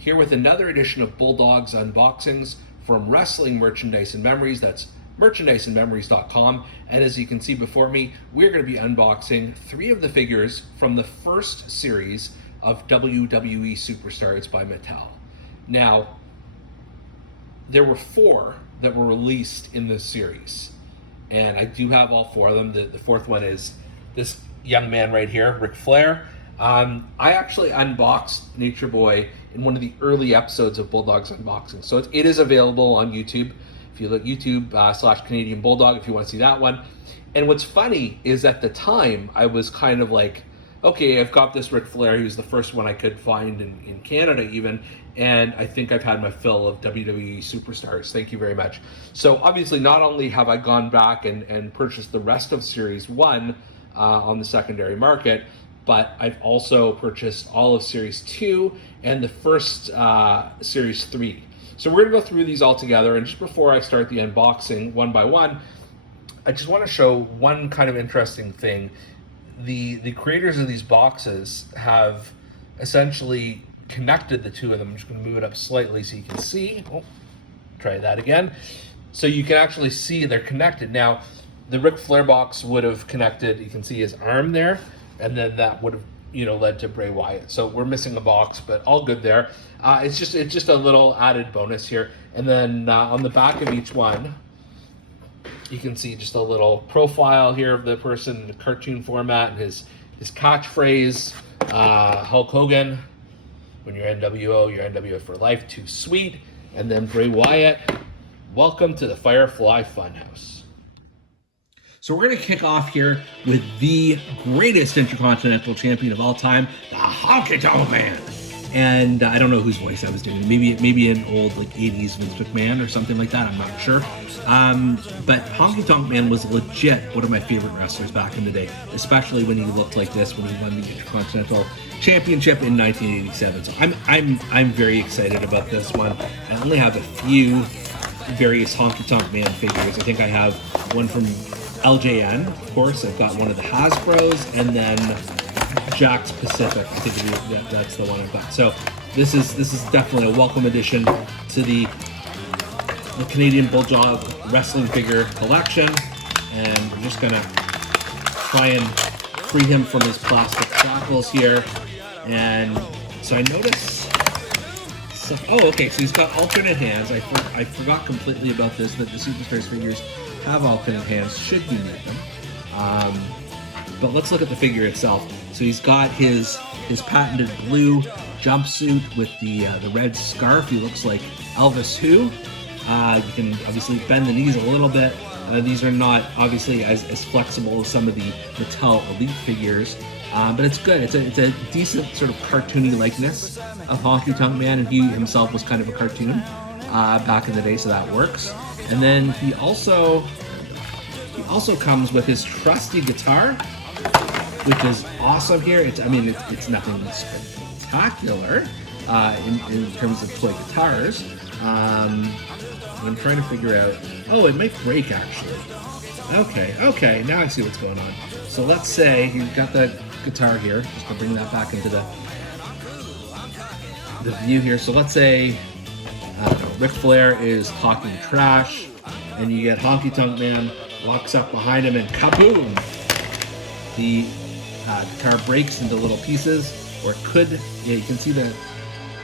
here with another edition of Bulldog's Unboxings from Wrestling Merchandise and Memories. That's merchandiseandmemories.com. And as you can see before me, we're going to be unboxing 3 of the figures from the first series of WWE Superstars by Mattel. Now, there were 4 that were released in this series, and I do have all 4 of them. The 4th one is this young man right here, Ric Flair. I actually unboxed Nature Boy in one of the early episodes of Bulldog's Unboxing, so it is available on YouTube. If you look YouTube / Canadian Bulldog, if you want to see that one. And what's funny is at the time I was kind of like, okay, I've got this Ric Flair. He was the first one I could find in Canada even, and I think I've had my fill of WWE Superstars. Thank you very much. So obviously not only have I gone back and purchased the rest of Series 1 on the secondary market, but I've also purchased all of Series 2 and the first Series 3. So we're gonna go through these all together, and just before I start the unboxing one by one, I just wanna show one kind of interesting thing. The creators of these boxes have essentially connected the 2 of them. I'm just going to move it up slightly so you can see. Oh, try that again. So you can actually see they're connected. Now, the Ric Flair box would have connected, you can see his arm there, and then that would have, led to Bray Wyatt. So we're missing a box, but all good there. It's just a little added bonus here. And then on the back of each one, you can see just a little profile here of the person in the cartoon format and his catchphrase, Hulk Hogan, when you're NWO, you're NWO for life, too sweet. And then Bray Wyatt, welcome to the Firefly Funhouse. So we're going to kick off here with the greatest Intercontinental Champion of all time, the Honky Tonk Man. And I don't know whose voice I was doing. Maybe an old 80s Vince McMahon or something like that. I'm not sure. But Honky Tonk Man was legit one of my favorite wrestlers back in the day, especially when he looked like this when he won the Intercontinental Championship in 1987. So I'm very excited about this one. I only have a few various Honky Tonk Man figures. I think I have one from LJN, of course. I've got one of the Hasbros, and then Jack's Pacific. I think that's the one I've got. So this is definitely a welcome addition to the Canadian Bulldog wrestling figure collection, and we're just gonna try and free him from his plastic shackles here. And so I notice. Oh, okay. So he's got alternate hands. I forgot completely about this. That the Superstars figures have alternate hands. Should be with them. But let's look at the figure itself. So he's got his patented blue jumpsuit with the red scarf. He looks like Elvis Who. You can obviously bend the knees a little bit. These are not obviously as flexible as some of the Mattel Elite figures, but it's good. It's a decent sort of cartoony likeness of Honky Tonk Man, and he himself was kind of a cartoon back in the day, so that works. And then he also comes with his trusty guitar, which is awesome here. It's nothing spectacular in terms of toy guitars. I'm trying to figure out. Oh, it might break actually. Okay, now I see what's going on. So let's say you've got that guitar here. Just to bring that back into the view here. So let's say Ric Flair is talking trash, and you get Honky Tonk Man walks up behind him, and kaboom! The guitar breaks into little pieces, or it could. Yeah, you can see that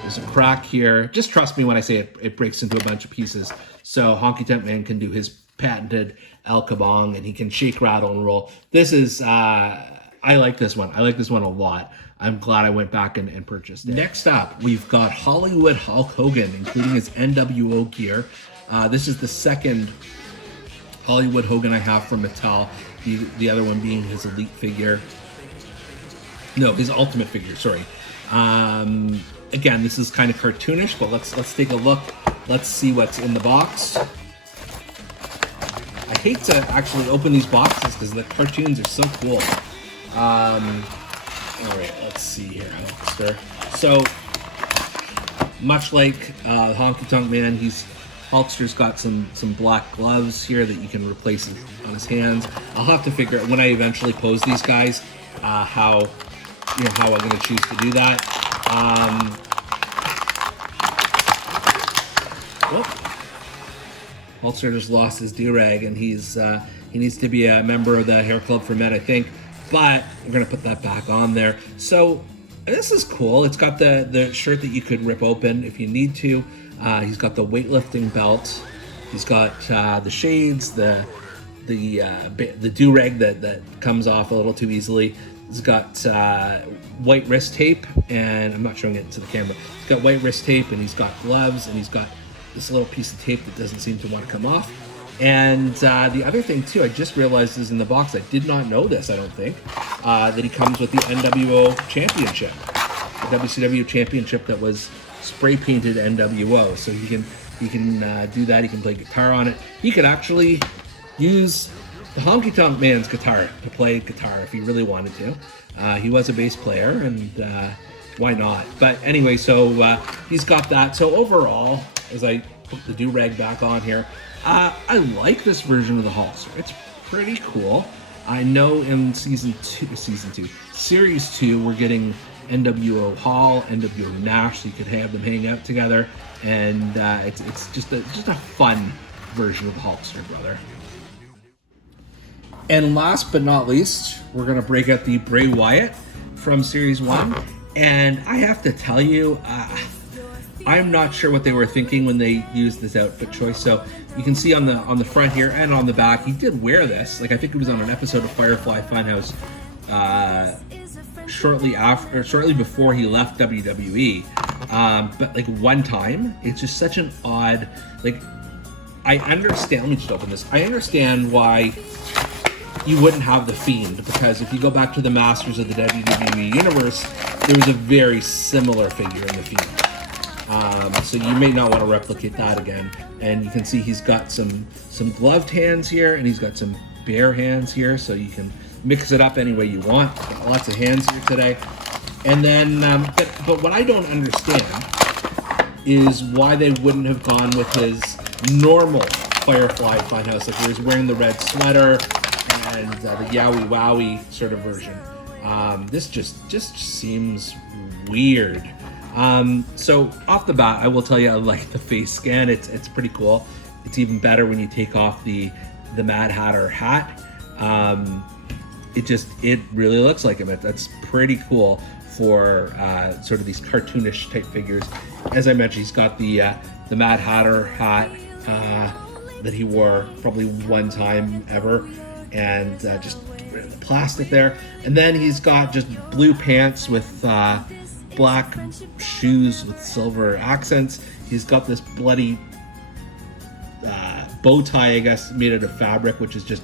there's a crack here. Just trust me when I say it breaks into a bunch of pieces. So Honky Tonk Man can do his patented El Kabong, and he can shake, rattle, and roll. This is, I like this one. I like this one a lot. I'm glad I went back and purchased it. Next up, we've got Hollywood Hulk Hogan, including his NWO gear. This is the second Hollywood Hogan I have from Mattel. The other one being his Elite figure. No, his Ultimate figure, sorry. Again, this is kind of cartoonish, but let's take a look. Let's see what's in the box. I hate to actually open these boxes because the cartoons are so cool. All right, let's see here, Hulkster. So, much like Honky Tonk Man, Hulkster's got some black gloves here that you can replace on his hands. I'll have to figure out when I eventually pose these guys how I'm going to choose to do that. Whoop. Hulkster just lost his do-rag, and he needs to be a member of the Hair Club for Men, I think. But we're gonna put that back on there. So this is cool. It's got the shirt that you could rip open if you need to. He's got the weightlifting belt. He's got the shades, the do-rag that comes off a little too easily. He's got white wrist tape, and I'm not showing it to the camera. He's got white wrist tape, and he's got gloves, and he's got this little piece of tape that doesn't seem to want to come off. And the other thing too, I just realized is in the box, I did not know this, I don't think, that he comes with the NWO Championship, the WCW Championship that was spray painted NWO. So he can do that. He can play guitar on it. He can actually use the Honky Tonk Man's guitar to play guitar if he really wanted to. He was a bass player, and why not? But anyway, so he's got that. So overall, as I put the do-rag back on here, I like this version of the Hulkster. It's pretty cool. I know in Series 2, we're getting NWO Hall, NWO Nash, so you could have them hang out together, and it's just a fun version of the Hulkster, brother. And last but not least, we're gonna break out the Bray Wyatt from Series 1, and I have to tell you, I'm not sure what they were thinking when they used this outfit choice. So you can see on the front here and on the back, he did wear this. Like, I think it was on an episode of Firefly Funhouse shortly before he left WWE. But like one time, it's just such an odd, like, I understand, let me just open this. I understand why you wouldn't have the Fiend, because if you go back to the Masters of the WWE Universe, there was a very similar figure in the Fiend. So you may not want to replicate that again. And you can see he's got some gloved hands here, and he's got some bare hands here, so you can mix it up any way you want. Got lots of hands here today. And then, but what I don't understand is why they wouldn't have gone with his normal Firefly Funhouse, like where he's wearing the red sweater and the Yowie Wowie sort of version. This just seems weird. So off the bat, I will tell you, I like the face scan. It's pretty cool. It's even better when you take off the Mad Hatter hat. It really looks like him. That's pretty cool for sort of these cartoonish type figures. As I mentioned, he's got the Mad Hatter hat that he wore probably one time ever, and just the plastic there. And then he's got just blue pants with black shoes with silver accents. He's got this bloody bow tie, I guess, made out of fabric, which is just,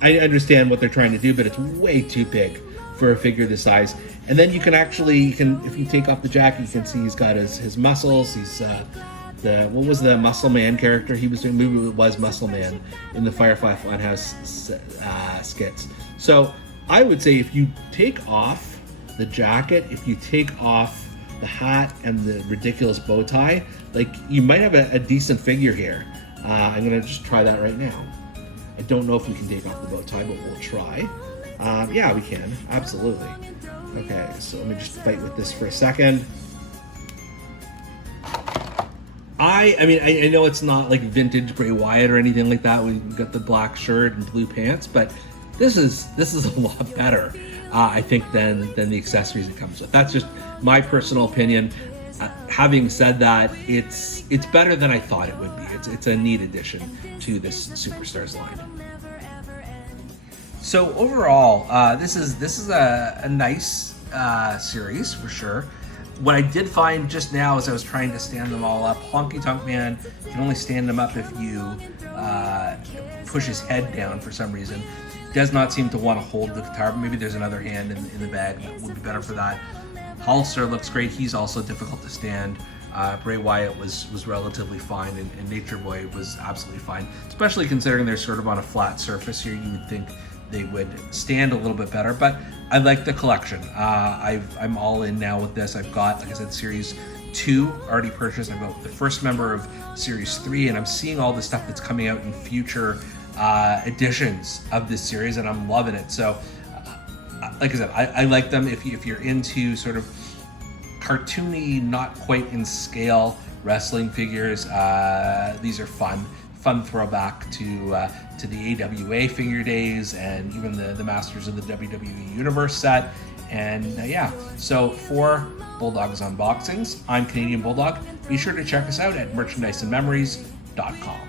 I understand what they're trying to do, but it's way too big for a figure this size. And then you can if you take off the jacket, you can see he's got his muscles. He's what was the Muscle Man character he was doing? Maybe it was Muscle Man in the Firefly Funhouse skits. So I would say if you take off the jacket, if you take off the hat and the ridiculous bow tie, like, you might have a decent figure here. I'm gonna just try that right now. I don't know if we can take off the bow tie, but we'll try. Yeah, we can, absolutely. Okay, so let me just fight with this for a second. I know it's not like vintage Bray Wyatt or anything like that. We've got the black shirt and blue pants, but this is a lot better, I think, than the accessories it comes with. That's just my personal opinion. Having said that, it's better than I thought it would be. It's a neat addition to this Superstars line. So overall, this is a nice series for sure. What I did find just now as I was trying to stand them all up, Honky Tonk Man, you can only stand them up if you push his head down for some reason. Does not seem to want to hold the guitar, but maybe there's another hand in the bag that would be better for that. Hulkster looks great. He's also difficult to stand. Bray Wyatt was relatively fine, and Nature Boy was absolutely fine, especially considering they're sort of on a flat surface here. You would think they would stand a little bit better, but I like the collection. I'm all in now with this. I've got, like I said, Series 2 already purchased. I've got the first member of Series 3, and I'm seeing all the stuff that's coming out in future editions of this series, and I'm loving it. So like I said, I like them. If you're into sort of cartoony, not quite in scale wrestling figures. These are fun throwback to the AWA figure days, and even the Masters of the WWE Universe set. And yeah, so for Bulldog's Unboxings, I'm Canadian Bulldog. Be sure to check us out at merchandiseandmemories.com.